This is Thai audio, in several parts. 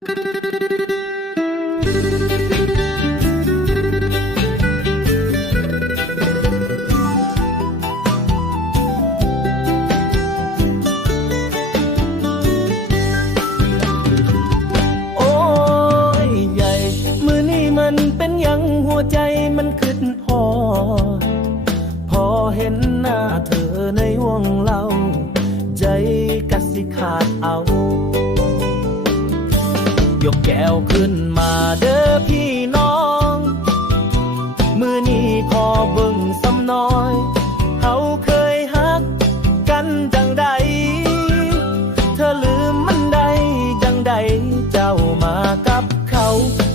โอ้ยใหญ่มือนี่มันเป็นหยังหัวใจมันขึ้นพอดพอเห็นหน้าเธอในวงเรา ใจกะสิขาดเอา กแก้วขึ้นมาเด้อพี่น้อง มือนี้ขอเบิ่งสำน้อยเฮาเคยฮักกันจังใด เธอลืมมันได้จังใด เจ้ามากับเขา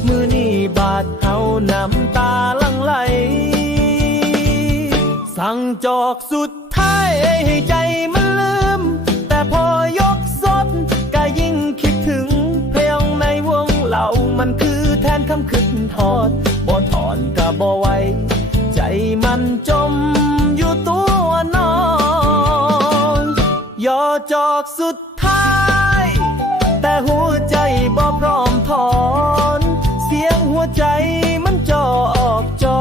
มือนี่บาดเฮาน้ำตาลังไหล สั่งจอกสุดท้ายให้ใจมัน คือแทนคำขึ้นทอดบ่ถอนกะบ่ไหวใจมันจมอยู่ตัวนอนยอจอกสุดท้าย แต่หัวใจบ่พร้อมถอน เสียงหัวใจมันจอออกจอ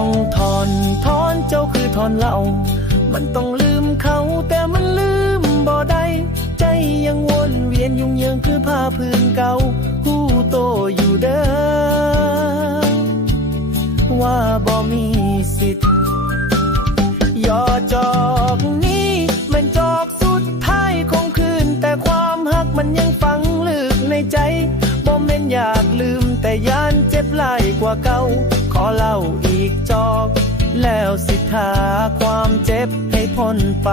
ต้องทอนทอนเจ้าคือทอนเรามันต้องลืมเขาแต่มันลืมบ่ได้ใจยังวนเวียนยุ่งเหยิงคือผ้าพื้นเก่าหูโตอยู่เด้อว่าบ่มีสิทธิ์ยอจอกนี้มันจอกสุดท้ายคงคืน แต่ความหักมันยังฝังลึกในใจบ่แม่นอยากลืมแต่ยานเจ็บหลายกว่าเก่าขอเล่าอี กจอก แล้วสิทาความเจ็บให้พ้นไป